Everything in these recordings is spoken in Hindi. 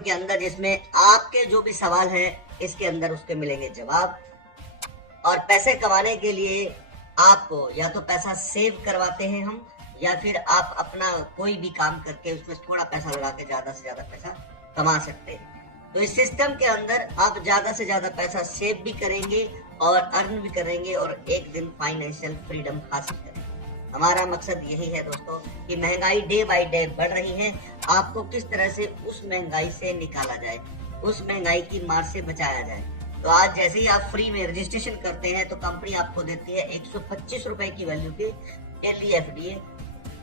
के अंदर, जिसमें आपके जो भी सवाल है इसके अंदर उसके मिलेंगे जवाब। और पैसे कमाने के लिए आपको या तो पैसा सेव करवाते हैं हम, या फिर आप अपना कोई भी काम करके उसमें थोड़ा पैसा लगा के ज्यादा से ज्यादा पैसा कमा सकते हैं। तो इस सिस्टम के अंदर आप ज्यादा से ज्यादा पैसा सेव भी करेंगे और अर्न भी करेंगे और एक दिन फाइनेंशियल फ्रीडम हासिल करेंगे। हमारा मकसद यही है दोस्तों कि महंगाई डे बाय डे बढ़ रही है, आपको किस तरह से उस महंगाई से निकाला जाए, उस महंगाई की मार से बचाया जाए। तो आज जैसे ही आप फ्री में रजिस्ट्रेशन करते हैं तो कंपनी आपको देती है 125 रुपए की वैल्यू के डेली एफडीए,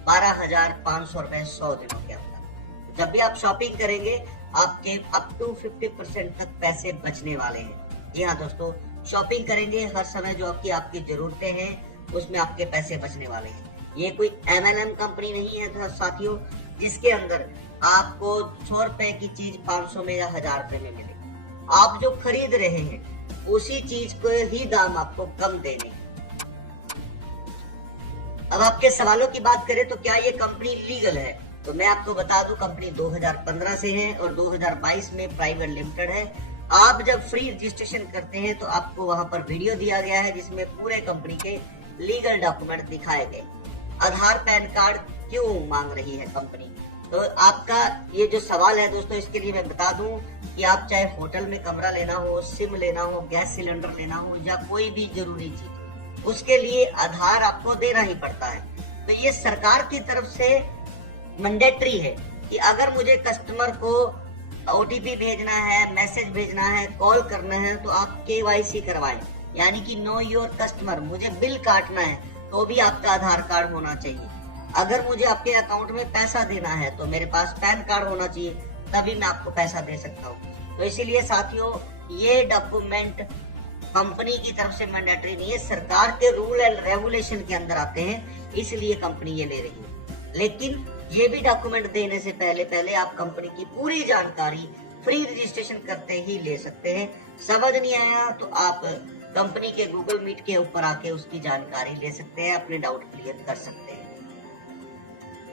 12,500 रुपए 100 दिनों के अंदर। जब भी आप शॉपिंग करेंगे आपके अप टू 50% तक पैसे बचने वाले हैं। जी हाँ दोस्तों, शॉपिंग करेंगे हर समय जो आपकी जरूरतें हैं उसमें आपके पैसे बचने वाले हैं। ये कोई MLM कंपनी नहीं है तो साथियों जिसके अंदर आपको 100 रुपए की चीज 500 में या 1000 रुपए में मिलेगी। आप जो खरीद रहे हैं उसी चीज को ही दाम आपको कम देने। अब आपके सवालों की बात करें तो क्या ये कंपनी लीगल है, तो मैं आपको बता दूं कंपनी 2015 से है और 2022 में प्राइवेट लिमिटेड है। आप जब फ्री रजिस्ट्रेशन करते हैं तो आपको वहां पर वीडियो दिया गया है जिसमें पूरे कंपनी के लीगल डॉक्यूमेंट दिखाए गए। आधार पैन कार्ड क्यों मांग रही है कंपनी, तो आपका ये जो सवाल है दोस्तों इसके लिए मैं बता दूं कि आप चाहे होटल में कमरा लेना हो, सिम लेना हो, गैस सिलेंडर लेना हो या कोई भी जरूरी चीज, उसके लिए आधार आपको देना ही पड़ता है। तो ये सरकार की तरफ से मैंडेटरी है कि अगर मुझे कस्टमर को OTP भेजना है, मैसेज भेजना है, कॉल करना है तो आप KYC करवाएं, यानी कि नो योर कस्टमर। मुझे बिल काटना है तो भी आपका आधार कार्ड होना चाहिए। अगर मुझे आपके अकाउंट में पैसा देना है तो मेरे पास पैन कार्ड होना चाहिए, तभी मैं आपको पैसा दे सकता हूँ। तो इसीलिए साथियों ये डॉक्यूमेंट कंपनी की तरफ से मैंडेटरी नहीं है, सरकार के रूल एंड रेगुलेशन के अंदर आते हैं, इसलिए कंपनी ये ले रही है। लेकिन ये भी डॉक्यूमेंट देने से पहले आप कंपनी की पूरी जानकारी फ्री रजिस्ट्रेशन करते ही ले सकते हैं। समझ नहीं आया तो आप कंपनी के गूगल मीट के ऊपर आके उसकी जानकारी ले सकते हैं, अपने डाउट क्लियर कर सकते हैं।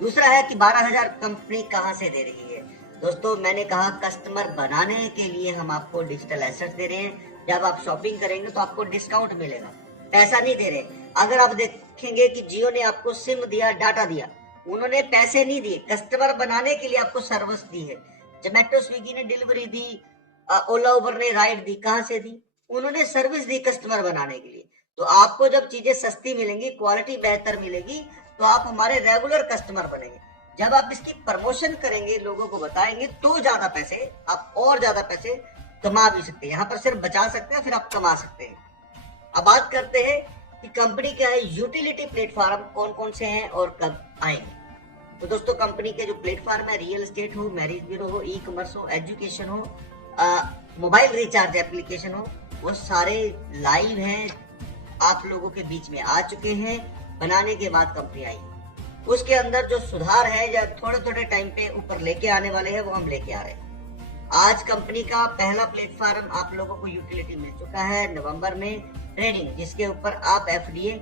दूसरा है कि 12,000 कंपनी कहां से दे रही है। दोस्तों मैंने कहा कस्टमर बनाने के लिए हम आपको डिजिटल एसेट्स दे रहे हैं। जब आप शॉपिंग करेंगे तो आपको डिस्काउंट मिलेगा, पैसा नहीं दे रहे। अगर आप देखेंगे कि जियो ने आपको सिम दिया, डाटा दिया, उन्होंने पैसे नहीं दिए, कस्टमर बनाने के लिए आपको सर्विस दी है। जोमेटो स्विगी ने डिलीवरी दी, ओला उबर ने राइड दी, कहां से दी, उन्होंने सर्विस दी कस्टमर बनाने के लिए। तो आपको जब चीजें सस्ती मिलेंगी, क्वालिटी बेहतर मिलेगी, तो आप हमारे रेगुलर कस्टमर बनेंगे। जब आप इसकी प्रमोशन करेंगे, लोगों को बताएंगे, तो ज्यादा पैसे आप और ज्यादा पैसे कमा भी सकते हैं। यहाँ पर सिर्फ बचा सकते हैं, फिर आप कमा सकते हैं। अब बात करते हैं कि कंपनी क्या है, यूटिलिटी प्लेटफॉर्म कौन कौन से हैं और कब आएंगे। तो दोस्तों कंपनी के जो प्लेटफॉर्म है, रियल एस्टेट हो, मैरिज ब्यूरो हो, ई कॉमर्स हो, एजुकेशन हो, मोबाइल रिचार्ज एप्लीकेशन हो, वो सारे लाइव हैं, आप लोगों के बीच में आ चुके हैं। बनाने के बाद कंपनी आई, उसके अंदर जो सुधार है या थोड़े थोड़े टाइम पे ऊपर लेके आने वाले हैं वो हम लेके आ रहे हैं। आज कंपनी का पहला प्लेटफॉर्म आप लोगों को यूटिलिटी मिल चुका है नवंबर में, ट्रेडिंग, जिसके ऊपर आप एफडीए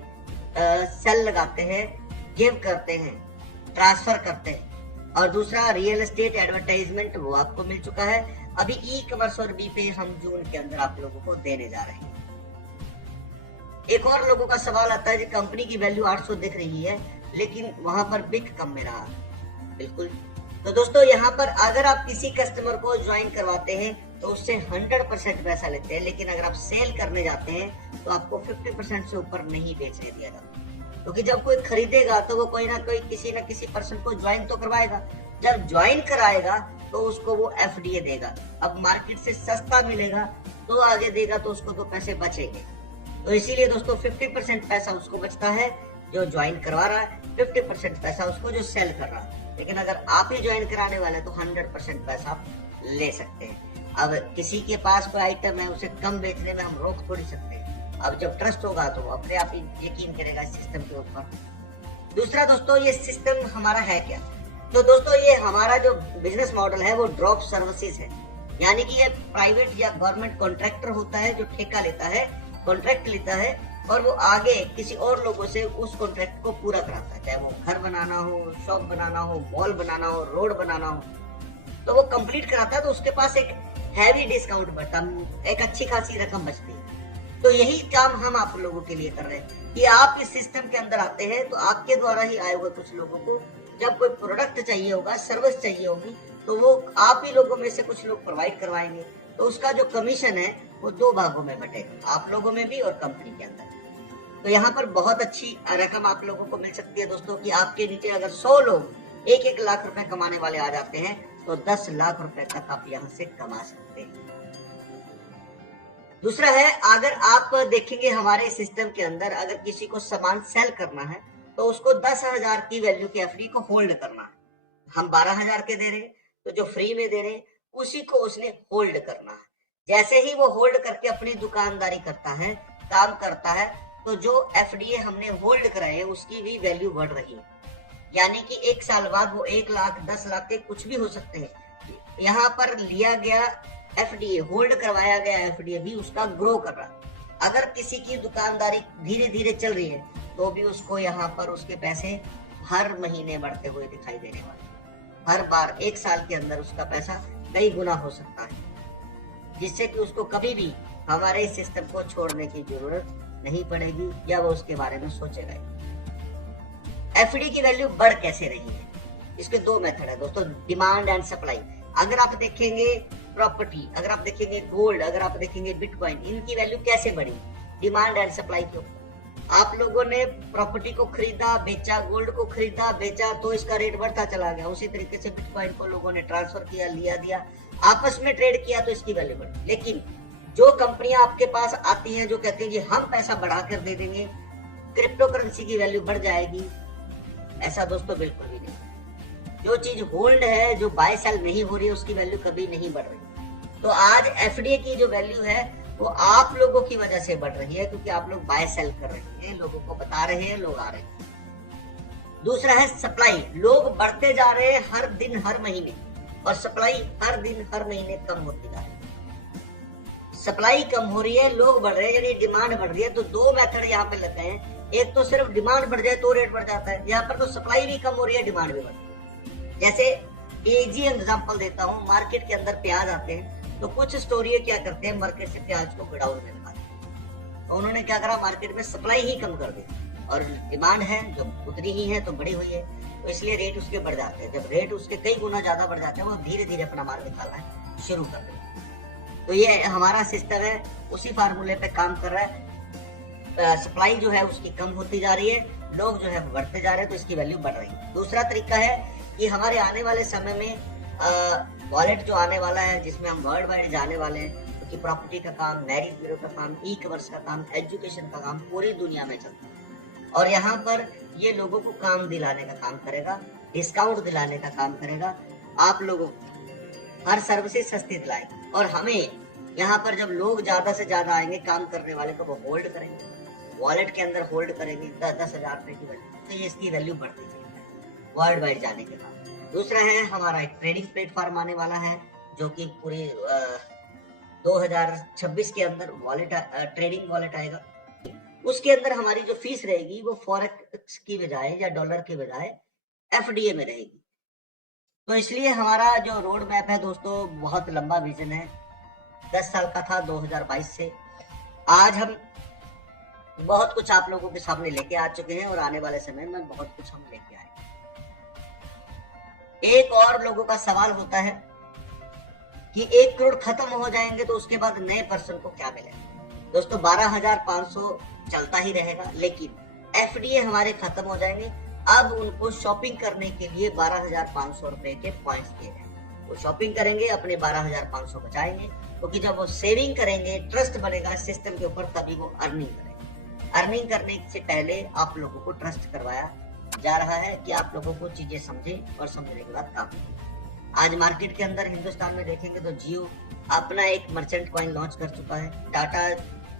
सेल लगाते हैं, गिव करते हैं, ट्रांसफर करते हैं। और दूसरा रियल एस्टेट एडवर्टाइजमेंट, वो आपको मिल चुका है। अभी ई कॉमर्स और बी पे हम जून के अंदर आप लोगों को देने जा रहे हैं। एक और लोगों का सवाल आता है कि कंपनी की वैल्यू 800 दिख रही है लेकिन वहां पर बिक कम में रहा। बिल्कुल, तो दोस्तों यहाँ पर अगर आप किसी कस्टमर को ज्वाइन करवाते हैं तो उससे 100% पैसा लेते हैं, लेकिन अगर आप सेल करने जाते हैं तो आपको 50% से ऊपर नहीं बेचने दिया जाता, क्योंकि जब कोई खरीदेगा तो वो कोई ना कोई किसी ना किसी पर्सन को ज्वाइन तो करवाएगा। जब ज्वाइन कराएगा तो उसको वो एफडीए देगा। अब मार्केट से सस्ता मिलेगा तो आगे देगा, तो उसको तो पैसे बचेंगे। तो इसीलिए दोस्तों 50% पैसा उसको बचता है जो ज्वाइन करवा रहा है, 50% पैसा उसको जो सेल कर रहा है। लेकिन अगर आप ही ज्वाइन कराने वाले तो 100% पैसा आप ले सकते हैं। अब किसी के पास कोई आइटम है, उसे कम बेचने में हम रोक थोड़ी सकते हैं। अब जब ट्रस्ट होगा तो अपने आप यकीन करेगा इस सिस्टम के ऊपर। दूसरा दोस्तों, ये सिस्टम हमारा है क्या, तो दोस्तों ये हमारा जो बिजनेस मॉडल है वो ड्रॉप सर्विसेज है, यानी कि ये प्राइवेट या गवर्नमेंट कॉन्ट्रैक्टर होता है जो ठेका लेता है, कॉन्ट्रैक्ट लेता है और वो आगे किसी और लोगों से उस कॉन्ट्रैक्ट को पूरा कराता है, चाहे वो घर बनाना हो, शॉप बनाना हो, मॉल बनाना हो, रोड बनाना हो। तो वो कंप्लीट कराता है तो उसके पास एक हैवी डिस्काउंट बढ़ता, एक अच्छी खासी रकम बचती है। तो यही काम हम आप लोगों के लिए कर रहे हैं कि आप इस सिस्टम के अंदर आते हैं तो आपके द्वारा ही आए हुए कुछ लोगों को जब कोई प्रोडक्ट चाहिए होगा, सर्विस चाहिए होगी, तो वो आप ही लोगों में से कुछ लोग प्रोवाइड करवाएंगे। तो उसका जो कमीशन है वो 2 भागों में बटेगा, आप लोगों में भी और कंपनी के अंदर। तो यहाँ पर बहुत अच्छी रकम आप लोगों को मिल सकती है दोस्तों कि आपके नीचे अगर 100 लोग 1-1 लाख रुपए कमाने वाले आ जाते हैं तो 10 लाख रुपए तक आप यहाँ से कमा सकते हैं। दूसरा है, अगर आप देखेंगे हमारे सिस्टम के अंदर अगर किसी को सामान सेल करना है तो उसको 10,000 की वैल्यू के एफडी को होल्ड करना है। हम 12,000 के दे रहे हैं तो जो फ्री में दे रहे हैं उसी को उसने होल्ड करना है। जैसे ही वो होल्ड करके अपनी दुकानदारी करता है, काम करता है, तो जो एफडीए हमने होल्ड कराए हैं उसकी भी वैल्यू बढ़ रही है। यानी कि 1 साल बाद वो 1 लाख 10 लाख के कुछ भी हो सकते हैं। यहाँ पर लिया गया एफडीए, होल्ड करवाया गया एफडीए भी उसका ग्रो कर रहा है। अगर किसी की दुकानदारी धीरे धीरे चल रही है तो भी उसको यहाँ पर उसके पैसे हर महीने बढ़ते हुए दिखाई देने वाले। हर बार 1 साल के अंदर उसका पैसा कई गुना हो सकता है, जिससे कि उसको कभी भी हमारे सिस्टम को छोड़ने की जरूरत नहीं पड़ेगी या वो उसके बारे में सोचेगा। एफडी की वैल्यू बढ़ कैसे रही है, इसके 2 मेथड है दोस्तों, डिमांड एंड सप्लाई। अगर आप देखेंगे प्रॉपर्टी, अगर आप देखेंगे गोल्ड, अगर आप देखेंगे बिटकॉइन, इनकी वैल्यू कैसे बढ़ी, डिमांड एंड सप्लाई के ऊपर। आप लोगों ने प्रॉपर्टी को खरीदा, बेचा, गोल्ड को खरीदा, बेचा, तो इसका रेट बढ़ता चला गया। उसी तरीके से बिटकॉइन को लोगों ने ट्रांसफर किया, लिया दिया, आपस में ट्रेड किया, तो इसकी वैल्यू बढ़ी। लेकिन जो कंपनियां आपके पास आती हैं जो कहती हैं कि हम पैसा बढ़ा कर दे देंगे, क्रिप्टो करेंसी की वैल्यू बढ़ जाएगी, ऐसा दोस्तों बिल्कुल भी नहीं। जो चीज होल्ड है, जो बाय सेल नहीं हो रही है, उसकी वैल्यू कभी नहीं बढ़ रही। तो आज एफडीए की जो वैल्यू है वो आप लोगों की वजह से बढ़ रही है, क्योंकि आप लोग बाय सेल कर रहे हैं, लोगों को बता रहे हैं, लोग आ रहे हैं। दूसरा है सप्लाई, लोग बढ़ते जा रहे हैं हर दिन हर महीने, और सप्लाई हर दिन हर महीने कम होती जा रही है। सप्लाई कम हो रही है, लोग बढ़ रहे हैं, यानी डिमांड बढ़ रही है। तो 2 मेथड यहाँ पे लगे हैं, एक तो सिर्फ डिमांड बढ़ जाए तो रेट बढ़ जाता है, यहाँ पर तो सप्लाई भी कम हो रही है, डिमांड भी बढ़ रही है। जैसे इजी एग्जांपल देता हूँ, मार्केट के अंदर प्याज आते हैं तो कुछ स्टोरी क्या करते हैं, मार्केट से प्याज को गोडाउन में लगाते हैं। तो उन्होंने क्या करा, मार्केट में सप्लाई ही कम कर दी और डिमांड है जो उतनी ही है तो बढ़ी हुई है, तो इसलिए रेट उसके बढ़ जाते हैं। जब रेट उसके कई गुना ज्यादा बढ़ जाते हैं, वो धीरे धीरे अपना माल निकालना शुरू कर देते हैं। तो ये हमारा सिस्टम है, उसी फार्मूले पे काम कर रहा है। सप्लाई जो है उसकी कम होती जा रही है, लोग जो है बढ़ते जा रहे हैं, तो इसकी वैल्यू बढ़ रही है। दूसरा तरीका है कि हमारे आने वाले समय में वॉलेट जो आने वाला है, जिसमें हम वर्ल्ड वाइड जाने वाले हैं, क्योंकि प्रॉपर्टी का काम, मैरिज ब्यूरो का काम, ई कॉमर्स का काम, एजुकेशन का काम पूरी दुनिया में चलता है। और यहाँ पर ये लोगों को काम दिलाने का काम करेगा, डिस्काउंट दिलाने का काम करेगा, आप लोगों को हर सर्विसेज सस्ती दिलाएगा। और हमें यहाँ पर जब लोग ज्यादा से ज्यादा आएंगे काम करने वाले, तो वो होल्ड करेंगे, वॉलेट के अंदर होल्ड करेंगे 10,000 रुपए की वैल्यू, तो ये इसकी वैल्यू बढ़ती जाएगी वर्ल्ड वाइड जाने के बाद। दूसरा है हमारा एक ट्रेडिंग प्लेटफॉर्म आने वाला है, जो कि पूरी 2026 के अंदर वॉलेट, ट्रेडिंग वॉलेट आएगा। उसके अंदर हमारी जो फीस रहेगी वो फॉरेक्स की बजाय या डॉलर की बजाय एफडीए में रहेगी। तो इसलिए हमारा जो रोड मैप है दोस्तों, बहुत लंबा विजन है, 10 साल का था 2022 से। आज हम बहुत कुछ आप लोगों के सामने लेके आ चुके हैं और आने वाले समय में बहुत कुछ हम लेके आएंगे। एक और लोगों का सवाल होता है कि 1 करोड़ खत्म हो जाएंगे तो उसके बाद नए पर्सन को क्या मिलेगा। दोस्तों 12,500 चलता ही रहेगा, लेकिन एफडीए हमारे खत्म हो जाएंगे। अब उनको शॉपिंग करने के लिए 12,500 रुपए के पॉइंट्स दिए जाएंगे। वो शॉपिंग करेंगे, अपने 12,500 बचाएंगे, क्योंकि जब वो सेविंग करेंगे, ट्रस्ट बनेगा सिस्टम के ऊपर, तभी वो अर्निंग करेंगे। अर्निंग करने से पहले आप लोगों को ट्रस्ट करवाया जा रहा है कि आप लोगों को चीजें समझे और समझने के बाद काम करें। आज मार्केट के अंदर हिंदुस्तान में देखेंगे तो जियो अपना एक मर्चेंट कॉइन लॉन्च कर चुका है, टाटा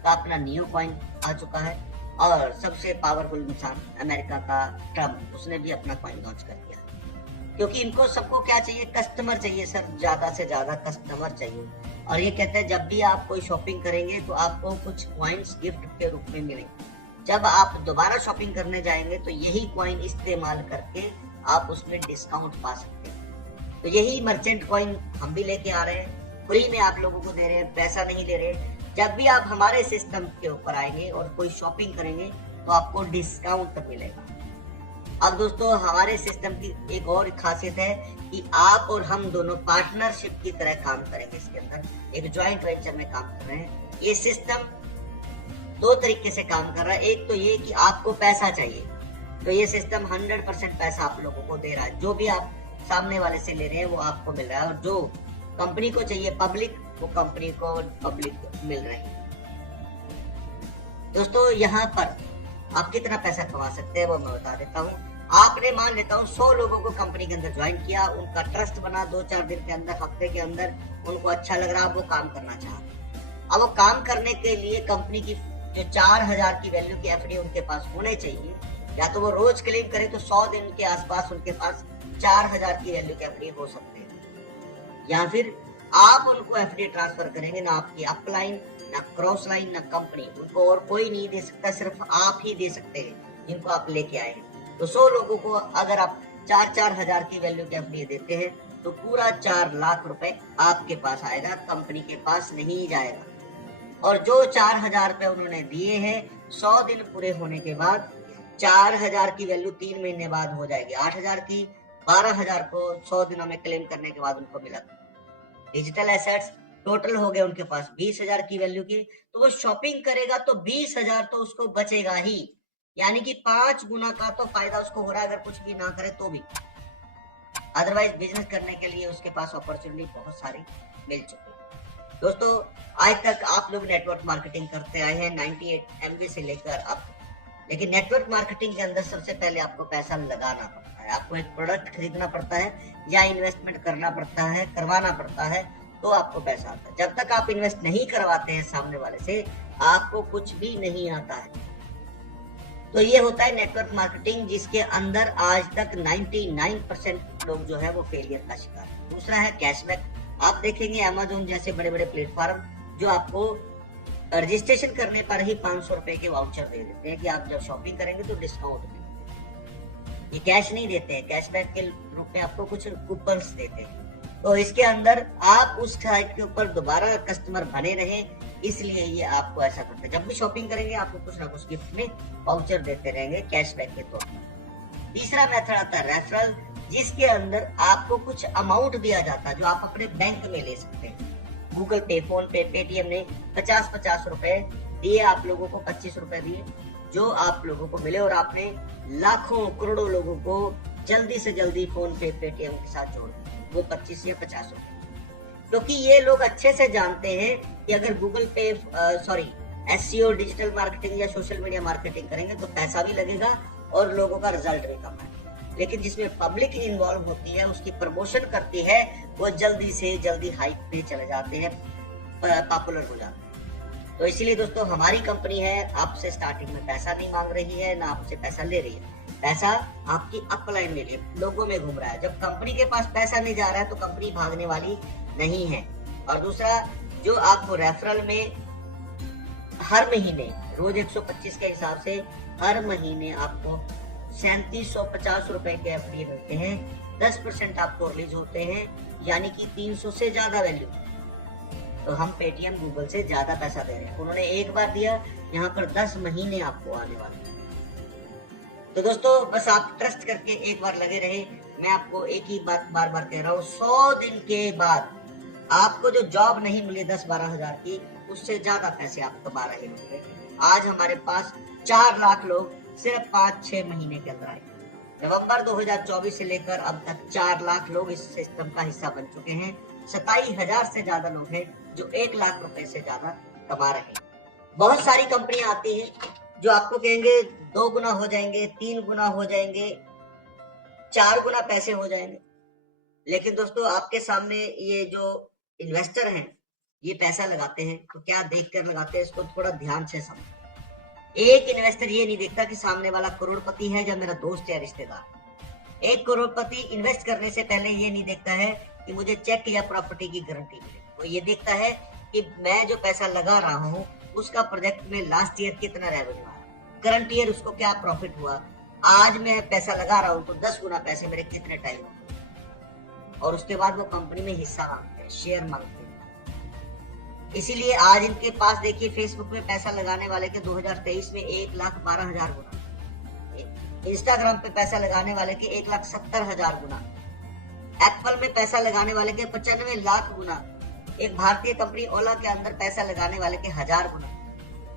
का अपना नियो कॉइन आ चुका है, और सबसे पावरफुल इंसान अमेरिका का ट्रम्प, उसने भी अपना कॉइन लॉन्च कर दिया। क्योंकि इनको सबको क्या चाहिए, कस्टमर चाहिए सर, ज्यादा से ज्यादा कस्टमर चाहिए। और ये कहते हैं जब भी आप कोई शॉपिंग करेंगे तो आपको कुछ कॉइन्स गिफ्ट के रूप में मिलेंगे। जब आप दोबारा शॉपिंग करने जाएंगे तो यही कॉइन इस्तेमाल करके आप उसमें डिस्काउंट पा सकते हैं। तो यही मर्चेंट कॉइन हम भी लेके आ रहे हैं, फ्री में आप लोगों को दे रहे हैं, पैसा नहीं ले रहे। जब भी आप हमारे सिस्टम के ऊपर आएंगे और कोई शॉपिंग करेंगे तो आपको डिस्काउंट मिलेगा। अब दोस्तों हमारे सिस्टम की एक और खासियत है कि आप और हम दोनों पार्टनरशिप की तरह काम करेंगे। इसके अंदर एक ज्वाइंट वेंचर में काम कर रहे हैं। ये सिस्टम दो तरीके से काम कर रहा है। एक तो ये कि आपको पैसा चाहिए, तो ये सिस्टम 100% पैसा आप लोगों को दे रहा है। जो भी आप सामने वाले से ले रहे हैं वो आपको मिल रहा है, और जो कंपनी को चाहिए पब्लिक, वो कंपनी को पब्लिक मिल रही है। दोस्तों यहाँ पर आप कितना पैसा कमा सकते हैं वो मैं बता देता हूँ। आपने मान लेता हूँ 100 लोगों को कंपनी के अंदर ज्वाइन किया, उनका ट्रस्ट बना, 2-4 दिन के अंदर, हफ्ते के अंदर उनको अच्छा लग रहा, वो काम करना चाहते। अब वो काम करने के लिए कंपनी की जो 4000 की वैल्यू की एफडी उनके पास होने चाहिए, या तो वो रोज क्लेम करे तो 100 दिन के आसपास उनके पास 4000 की वैल्यू की एफडी हो सकते हैं। या फिर आप उनको एफडी ट्रांसफर करेंगे, ना आपकी अपलाइन, ना क्रॉस लाइन, ना कंपनी, उनको और कोई नहीं दे सकता, सिर्फ आप ही दे सकते हैं जिनको आप लेके आए हैं। तो 100 लोगों को अगर आप 4-4 हजार की वैल्यू की एफडी देते हैं तो पूरा 4 लाख रुपए आपके पास आएगा, कंपनी के पास नहीं जाएगा। और जो 4000 रुपए उन्होंने दिए हैं, 100 दिन पूरे होने के बाद 4000 की वैल्यू 3 महीने बाद हो जाएगी 8000 की। 12000 को 100 दिनों में क्लेम करने के बाद उनको मिला। डिजिटल एसेट्स टोटल हो गए उनके पास 20000 की वैल्यू के। तो वो शॉपिंग करेगा तो 20000 तो उसको बचेगा ही, यानी कि 5 गुना का तो फायदा उसको हो रहा है, अगर कुछ भी ना करे तो भी। अदरवाइज बिजनेस करने के लिए उसके पास अपॉर्चुनिटी बहुत सारी मिल चुकी है। दोस्तों आज तक आप लोग नेटवर्क मार्केटिंग करते आए हैं 98 MB से लेकर अब, लेकिन नेटवर्क मार्केटिंग के अंदर सबसे पहले आपको पैसा लगाना पड़ता है। आपको एक प्रोडक्ट खरीदना पड़ता है या इन्वेस्टमेंट करना पड़ता है, करवाना पड़ता है, तो आपको पैसा आता है। जब तक आप इन्वेस्ट नहीं करवाते हैं सामने वाले से, आपको कुछ भी नहीं आता है। तो ये होता है नेटवर्क मार्केटिंग, जिसके अंदर आज तक 99% लोग जो है वो फेलियर का शिकार है। दूसरा है कैशबैक। आप देखेंगे अमेज़न जैसे बड़े बड़े प्लेटफॉर्म जो आपको रजिस्ट्रेशन करने पर ही 500 रुपए के वाउचर दे देते हैं कि आप जब शॉपिंग करेंगे तो डिस्काउंट मिलेगा। ये कैश नहीं देते हैं, कैशबैक के रूप में आपको कुछ कूपन्स देते हैं। तो इसके अंदर आप उस साइट के ऊपर दोबारा कस्टमर बने रहें, इसलिए ये आपको ऐसा करते हैं। जब भी शॉपिंग करेंगे आपको कुछ ना कुछ गिफ्ट में वाउचर देते रहेंगे कैशबैक के तौर पर। तीसरा मेथड आता है रेफरल, जिसके अंदर आपको कुछ अमाउंट दिया जाता है जो आप अपने बैंक में ले सकते हैं। गूगल पे, फोन पे, पेटीएम ने 50-50 रुपए दिए आप लोगों को, 25 रुपए दिए जो आप लोगों को मिले, और आपने लाखों करोड़ों लोगों को जल्दी से जल्दी फोन पे, पेटीएम के साथ जोड़ दिया, वो 25 या 50 रुपए। क्योंकि ये लोग अच्छे से जानते हैं कि अगर गूगल पे SEO डिजिटल मार्केटिंग या सोशल मीडिया मार्केटिंग करेंगे तो पैसा भी लगेगा और लोगों का रिजल्ट भी कम है। लेकिन जिसमें पब्लिक इन्वॉल्व होती है, उसकी प्रमोशन करती है, वो जल्दी से जल्दी हाइप पे चले जाते हैं, पॉपुलर हो जाते हैं। तो इसीलिए दोस्तों हमारी कंपनी है, आपसे स्टार्टिंग में पैसा नहीं मांग रही है, ना आपसे पैसा ले रही है। पैसा आपकी अपलाइन ले रही है, लोगों में घूम रहा है। जब कंपनी के पास पैसा नहीं जा रहा है तो कंपनी भागने वाली नहीं है। और दूसरा, जो आपको रेफरल में हर महीने रोज 125 के हिसाब से हर महीने आपको 3750 रुपए के एफडी मिलते हैं, 10% आपको रिलीज होते हैं, यानी कि 300 से ज्यादा वैल्यू। तो हम पेटीएम गूगल से ज्यादा पैसा दे रहे हैं। उन्होंने एक बार दिया, यहाँ पर 10 महीने आपको आने वाले। तो दोस्तों बस आप ट्रस्ट करके एक बार लगे रहे। मैं आपको एक ही बात बार बार कह रहा हूँ, 100 दिन के बाद आपको जो जॉब नहीं मिली 10-12 हजार की, उससे ज्यादा पैसे आप कमा रहे होंगे। आज हमारे पास 4 लाख लोग सिर्फ 5-6 महीने के अंदर आए। नवंबर 2024 से लेकर अब तक 4 लाख लोग इस सिस्टम का हिस्सा बन चुके हैं। 27,000 से ज्यादा लोग हैं जो 1 लाख रुपए से ज्यादा कमा रहे हैं। बहुत सारी कंपनियां आती हैं जो आपको कहेंगे 2 गुना हो जाएंगे, 3 गुना हो जाएंगे, 4 गुना पैसे हो जाएंगे। लेकिन दोस्तों आपके सामने ये जो इन्वेस्टर हैं, ये पैसा लगाते हैं तो क्या देखकर लगाते हैं, इसको थोड़ा ध्यान से समझो। एक इन्वेस्टर ये नहीं देखता कि सामने वाला करोड़पति है या मेरा दोस्त या रिश्तेदार। एक करोड़पति इन्वेस्ट करने से पहले ये नहीं देखता है कि मुझे चेक या प्रॉपर्टी की गारंटी मिले। वो ये देखता है कि मैं जो पैसा लगा रहा हूँ उसका प्रोजेक्ट में लास्ट ईयर कितना रेवेन्यू आया, करंट ईयर उसको क्या प्रॉफिट हुआ, आज मैं पैसा लगा रहा हूँ तो 10 गुना पैसे मेरे कितने टाइम होंगे। और उसके बाद वो कंपनी में हिस्सा मांगते हैं, शेयर मांगते हैं। इसीलिए आज इनके पास देखिए फेसबुक में पैसा लगाने वाले के 2023 में 1,12,000 गुना, इंस्टाग्राम पे पैसा लगाने वाले के 1,70,000 गुना, एप्पल में पैसा लगाने वाले के 95 लाख गुना, एक भारतीय कंपनी ओला के अंदर पैसा लगाने वाले के 1000 गुना।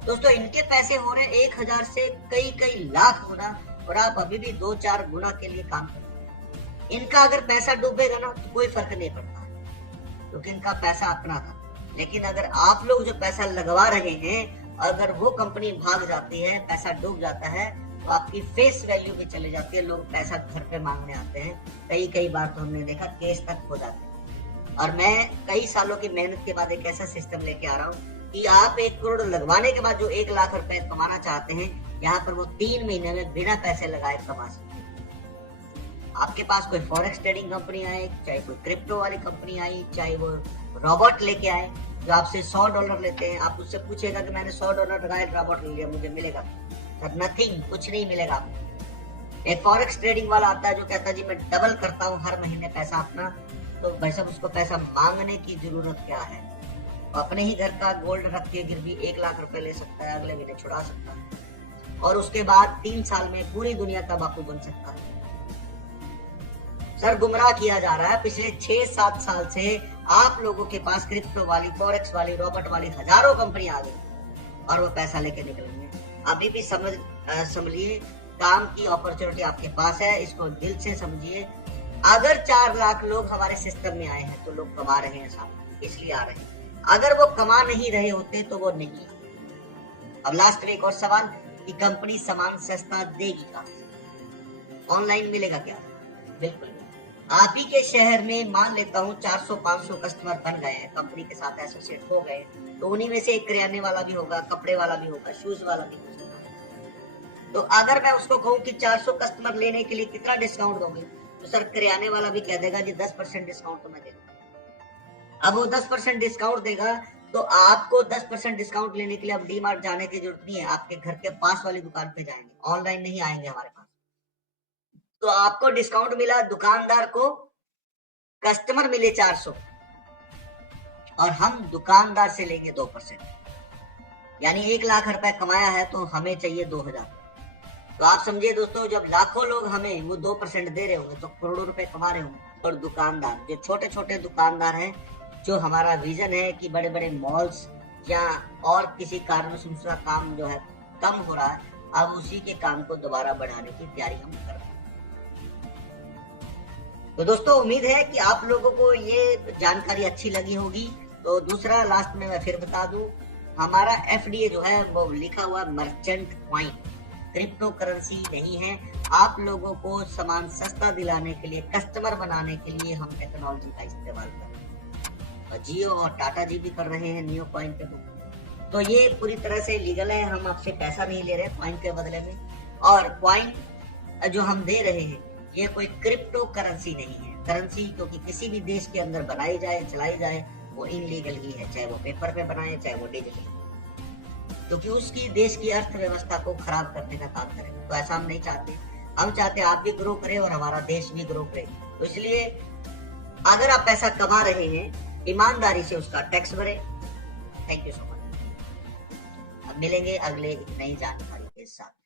दोस्तों इनके पैसे हो रहे हैं 1000 से कई लाख गुना, और आप अभी भी 2-4 गुना के लिए काम करते हैं। इनका अगर पैसा डूबेगा ना तो कोई फर्क नहीं पड़ता, क्योंकि इनका पैसा अपना था। लेकिन अगर आप लोग जो पैसा लगवा रहे हैं, अगर वो कंपनी भाग जाती है, पैसा डूब जाता है, तो आपकी फेस वैल्यू भी चली जाती है। लोग पैसा घर पे मांगने आते हैं, कई बार तो हमने देखा केस तक हो जाते हैं। और मैं कई सालों की मेहनत के बाद एक ऐसा सिस्टम लेके आ रहा हूँ कि आप 1 करोड़ लगवाने के बाद जो 1 लाख रुपए कमाना चाहते हैं, यहाँ पर वो 3 महीने में बिना पैसे लगाए कमा सकते हैं। आपके पास कोई फॉरेक्स ट्रेडिंग कंपनी आए, चाहे कोई क्रिप्टो वाली कंपनी आई, चाहे वो रोबोट लेके आए जो आपसे $100 लेते हैं, आप उससे पूछेगा कि मैंने $100 लगाए, रोबोट ले लिया, मुझे मिलेगा? नथिंग, कुछ नहीं मिलेगा। एक फॉरेक्स ट्रेडिंग वाला आता है जो कहता है जी मैं डबल करता हूँ हर महीने पैसा अपना, तो भाई साहब उसको पैसा मांगने की जरूरत क्या है? अपने ही घर का गोल्ड रख के गिरवी 1 लाख रुपए ले सकता है, अगले महीने छुड़ा सकता है, और उसके बाद 3 साल में पूरी दुनिया का बापू बन सकता है। सर गुमराह किया जा रहा है। पिछले 6-7 साल से आप लोगों के पास क्रिप्टो वाली, फॉरेक्स वाली, रोबोट वाली हजारों कंपनी आ गई और वो पैसा लेके निकल गए। अभी भी समझिए, काम की अपॉर्चुनिटी आपके पास है, इसको दिल से समझिए। अगर 4 लाख लोग हमारे सिस्टम में आए हैं तो लोग कमा रहे हैं साहब, इसलिए आ रहे हैं। अगर वो कमा नहीं रहे होते तो वो नहीं आते। अब लास्ट में एक और सवाल कि कंपनी सामान सस्ता देगी कहाँ से? ऑनलाइन मिलेगा क्या? बिल्कुल। आप ही के शहर में मान लेता हूँ 400-500 कस्टमर बन गए हैं, कंपनी के साथ एसोसिएट हो गए, तो उन्हीं में से एक किराने वाला भी होगा, कपड़े वाला भी होगा, शूज वाला भी होगा। तो अगर मैं उसको कहूँ कि 400 कस्टमर लेने के लिए कितना डिस्काउंट दोगे, तो सर किराने वाला भी कह देगा जी 10% डिस्काउंट तो मैं दे दूंगा। अब वो 10% डिस्काउंट देगा तो आपको 10% डिस्काउंट लेने के लिए अब डी-मार्ट जाने की जरूरत नहीं है, आपके घर के पास वाली दुकान पे जाएंगे, ऑनलाइन नहीं आएंगे हमारे पास। तो आपको डिस्काउंट मिला, दुकानदार को कस्टमर मिले 400 और हम दुकानदार से लेंगे 2%, यानी 1 लाख रुपए कमाया है तो हमें चाहिए 2000। तो आप समझिए दोस्तों, जब लाखों लोग हमें वो 2% दे रहे होंगे तो करोड़ों रुपए कमा रहे होंगे। और दुकानदार, जो छोटे छोटे दुकानदार हैं, जो हमारा विजन है कि बड़े बड़े मॉल्स या और किसी कारण से दूसरा काम जो है कम हो रहा है, अब उसी के काम को दोबारा बढ़ाने की तैयारी हम कर रहे हैं। तो दोस्तों उम्मीद है कि आप लोगों को ये जानकारी अच्छी लगी होगी। तो दूसरा लास्ट में मैं फिर बता दूं, हमारा एफडीए जो है वो लिखा हुआ मर्चेंट कॉइन, क्रिप्टो करेंसी नहीं है। आप लोगों को सामान सस्ता दिलाने के लिए, कस्टमर बनाने के लिए हम टेक्नोलॉजी का इस्तेमाल कर रहे हैं, और जियो और टाटा जी भी कर रहे हैं नियो कॉइन पे। तो ये पूरी तरह से लीगल है, हम आपसे पैसा नहीं ले रहे कॉइन के बदले में। और कॉइन जो हम दे रहे हैं ये कोई क्रिप्टो करेंसी नहीं है। करेंसी क्योंकि किसी भी देश के अंदर बनाई जाए, चलाई जाए, वो इनलीगल ही है, चाहे वो पेपर पे बनाए चाहे वो डिजिटल, क्योंकि उसकी देश की अर्थव्यवस्था को खराब करने का काम करें। तो ऐसा हम नहीं चाहते। हम चाहते आप भी ग्रो करें और हमारा देश भी ग्रो करे। तो इसलिए अगर आप पैसा कमा रहे हैं, ईमानदारी से उसका टैक्स भरें। Thank you so much. अब मिलेंगे अगले एक नई जानकारी के साथ।